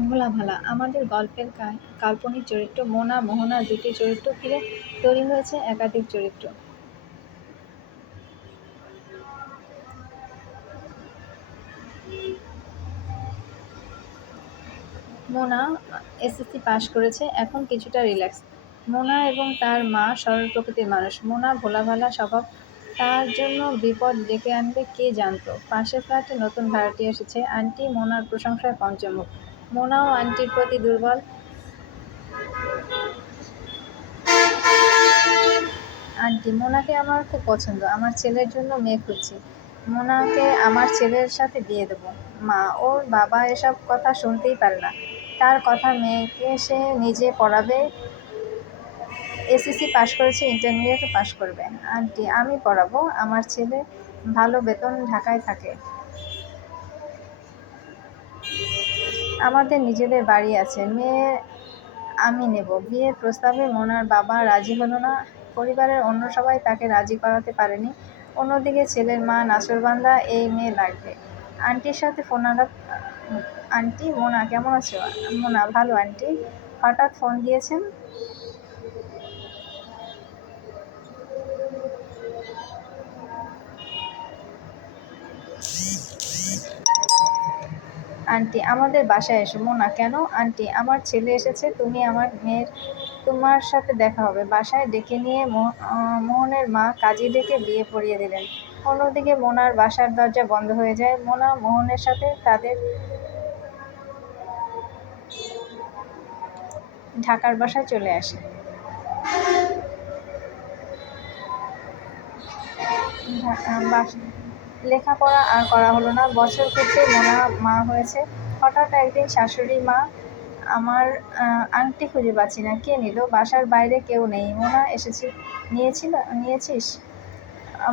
ভোলা ভালা আমাদের গল্পের কাল্পনিক চরিত্র মোনা মোহনার দুটি চরিত্র ঘিরে তৈরি হয়েছে একাধিক চরিত্র। মোনা এসএসসি পাশ করেছে, এখন কিছুটা রিল্যাক্স। মোনা এবং তার মা সরল প্রকৃতির মানুষ। মোনা ভোলা ভালা স্বভাব, তার জন্য বিপদ ডেকে আনবে কে জানতো। পাশের ফ্ল্যাটে নতুন ভাড়াটি এসেছে, আন্টি মোনার প্রশংসায় পঞ্চমুখ। মোনাও আন্টির প্রতি দুর্বল। আন্টি মোনাকে আমার খুব পছন্দ, আমার ছেলের জন্য মেয়ে খুঁজছি। মোনাকে আমার ছেলের সাথে বিয়ে দেবো। মা, ওর বাবা এসব কথা শুনতেই পারে না, তার কথা মেয়েকে সে নিজে পড়াবে। এসএসসি পাশ করেছে, ইন্টারমিডিয়েটও পাশ করবে। আন্টি আমি পড়াবো, আমার ছেলে ভালো বেতন, ঢাকায় থাকে। আমাদের নিজেদের বাড়ি আছে, মেয়ে আমি নেব। বিয়ের প্রস্তাবে মোনার বাবা রাজি হলো না, পরিবারের অন্য সবাই তাকে রাজি করাতে পারেনি। অন্যদিকে ছেলের মা নাছোড়বান্দা, এই মেয়ে লাগবে। আন্টির সাথে ফোন আলাপ। আন্টি মোনা কেমন আছো? মোনা ভালো আন্টি, হঠাৎ ফোন দিয়েছেন? আন্টি আমাদের বাসায় এসো। মোনা কেন? আন্টি আমার ছেলে এসেছে, তুমি আমার মেয়ের তোমার সাথে দেখা হবে। বাসায় ডেকে নিয়ে মোহনের মা কাজী ডেকে বিয়ে পড়িয়ে দিলেন। অন্যদিকে মোনার বাসার দরজা বন্ধ হয়ে যায়। মোনা মোহনের সাথে তাদের ঢাকার বাসায় চলে আসে। লেখাপড়া আর করা হলো না, বছর ঘুরতে মোনা মা হয়েছে। হঠাৎ একদিন শাশুড়ি মা, আমার আংটি খুঁজে পাচ্ছি না, কে নিল? বাসার বাইরে কেউ নেই। মোনা এসেছি, নিয়েছিস?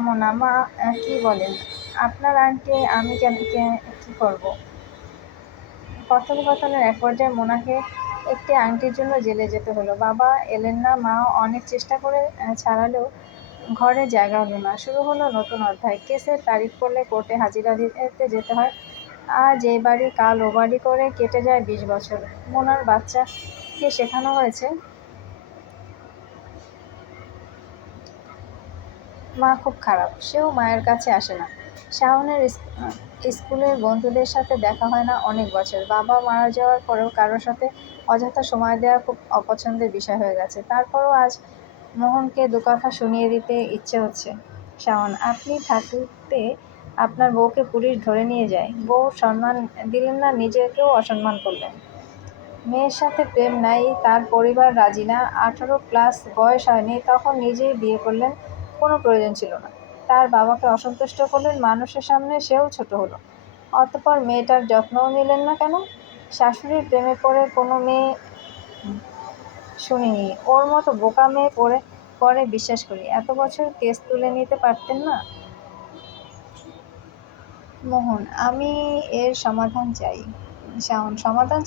মোনা মা কি বলেন? আপনার আংটি আমি কেন কি করব? কথোপকথনের এক পর্যায়ে মোনাকে একটি আংটির জন্য জেলে যেতে হলো। বাবা এলেন না, মা অনেক চেষ্টা করে ছাড়ালেও ঘরে জায়গা হলো না। শুরু হলো নতুন অধ্যায়। কেসের তারিখ পড়লে কোর্টে হাজিরা দিতে যেতে হয়। আজ এই বাড়ি কাল ও বাড়ি করে কেটে যায় 20 বছর। মোনার বাচ্চাকে শেখানো হয়েছে মা খুব খারাপ, সেও মায়ের কাছে আসে না। শাওনের স্কুলের বন্ধুদের সাথে দেখা হয় না অনেক বছর। বাবা মারা যাওয়ার পরেও কারোর সাথে অযথা সময় দেওয়া খুব অপছন্দের বিষয় হয়ে গেছে। তারপরও আজ মোহনকে দু কথা শুনিয়ে দিতে ইচ্ছে হচ্ছে। শাওন, আপনি থাকতে আপনার বউকে পুলিশ ধরে নিয়ে যায়, বউ সম্মান দিলেন না, নিজেকেও অসম্মান করলেন। মেয়ের সাথে প্রেম নাই, তার পরিবার রাজি না, 18+ বয়স হয়নি, তখন নিজেই বিয়ে করলেন, কোনো প্রয়োজন ছিল না। তার বাবাকে অসন্তুষ্ট করলেন, মানুষের সামনে সেও ছোট হলো। অতঃপর মেয়েটার যত্নও নিলেন না কেন? শাশুড়ির প্রেমে পড়ে কোনো মেয়ে শুনিনি, ওর মতো বোকা মেয়ে পরে বিশ্বাস করি। এত বছর কেস তুলে নিতে পারতেন না? মোহন, আমি এর সমাধান চাই। শাওন, সমাধান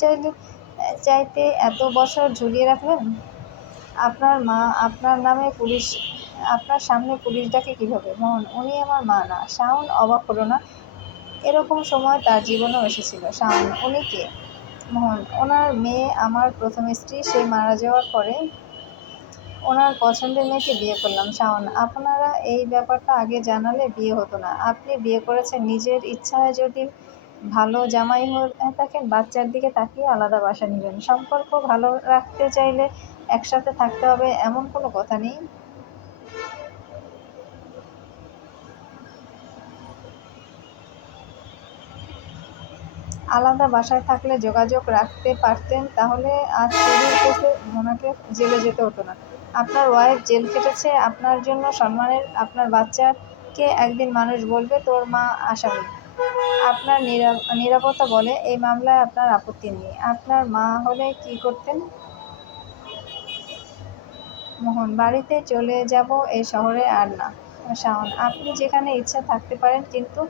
চাইতে এত বছর ঝুলিয়ে রাখলেন? আপনার মা আপনার নামে পুলিশ, আপনার সামনে পুলিশ ডাকে কিভাবে? মোহন, উনি আমার মা না। শাওন অবাক হলো না, এরকম সময় তার জীবনেও এসেছিল। শাওন, উনি কে? মোহন, ওনার মেয়ে, আমার প্রথম স্ত্রী, সে মারা যাওয়ার পরে ওনার পছন্দের মেয়েকে বিয়ে করলাম। শাওন, আপনারা এই ব্যাপারটা আগে জানালে বিয়ে হতো না। আপনি বিয়ে করেছেন নিজের ইচ্ছায়, যদি ভালো জামাই হয়ে থাকেন বাচ্চার দিকে তাকিয়ে আলাদা বাসা নেবেন। সম্পর্ক ভালো রাখতে চাইলে একসাথে থাকতে হবে, এমন কোনো কথা নেই। আলাদা বাসায় থাকলে যোগাযোগ রাখতে পারতেন, তাহলে আজ চুরির কেসে মোনাকে জেলে যেতে হতো না। আপনার ওয়াইফ জেল খেটেছে আপনার জন্য, সম্মানের। আপনার বাচ্চাকে একদিন মানুষ বলবে তোর মা আসামি। আপনার নিরাপত্তা বলে এই মামলায় আপনার আপত্তি নেই। আপনার মা হলে কি করতেন? মোহন, বাড়িতে চলে যাব, এই শহরে আর না। শাওন, আপনি যেখানে ইচ্ছা থাকতে পারেন, কিন্তু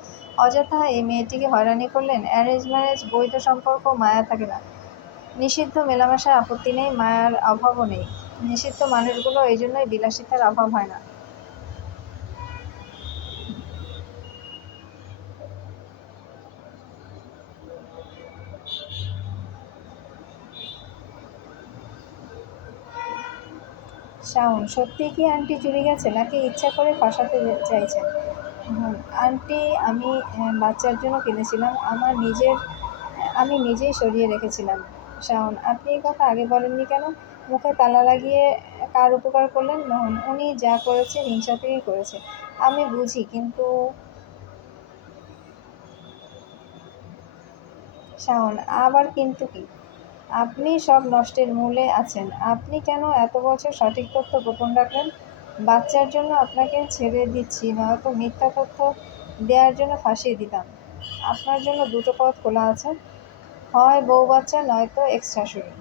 অযথা এই মেয়েটিকে হয়রানি করলেন। অ্যারেঞ্জ ম্যারেজ, বৈধ সম্পর্ক, মায়া থাকে না। নিষিদ্ধ মেলামেশায় আপত্তি নেই, মায়ার অভাবও নেই। নিষিদ্ধ মানুষগুলো এই জন্যই বিলাসিতার অভাব হয় না। শাওন: সত্যি কি আন্টি চুরি গেছে নাকি ইচ্ছা করে ফাঁসাতে চাইছেন? আন্টি আমি বাচ্চার জন্য কিনেছিলাম, আমি নিজেই সরিয়ে রেখেছিলাম। শাওন: আপনি এই কথা আগে বলেননি কেন? মুখে তালা লাগিয়ে কার উপকার করলেন? মোহন: উনি যা করেছে হিংসা থেকেই করেছে। আমি বুঝি, কিন্তু শাওন: আবার কিন্তু কি? আপনি সব নষ্টের মূলে আছেন। আপনি কেন এত বছর সঠিক তথ্য গোপন রাখলেন? বাচ্চার জন্য আপনাকে ছেড়ে দিচ্ছি, নয়তো মিথ্যা তথ্য দেওয়ার জন্য ফাঁসিয়ে দিতাম। আপনার জন্য দুটো পথ খোলা আছে, হয় বউ বাচ্চা, নয়তো এক্স শাশুড়ি।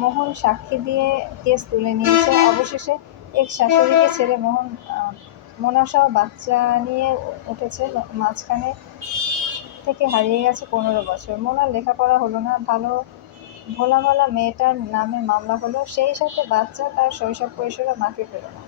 মোহন সাক্ষী দিয়ে কেস তুলে নিয়েছে। অবশেষে এক্স শাশুড়িকে ছেড়ে মোহন মোনাসহ বাচ্চা নিয়ে উঠেছে। মাঝখানে থেকে হারিয়ে গেছে 15 বছর। মোনার লেখাপড়া হলো না, ভোলাভালা মেয়েটার নামে মামলা হলো, সেই সাথে বাচ্চা তার শৈশব কৈশোরে মাকে পেল না।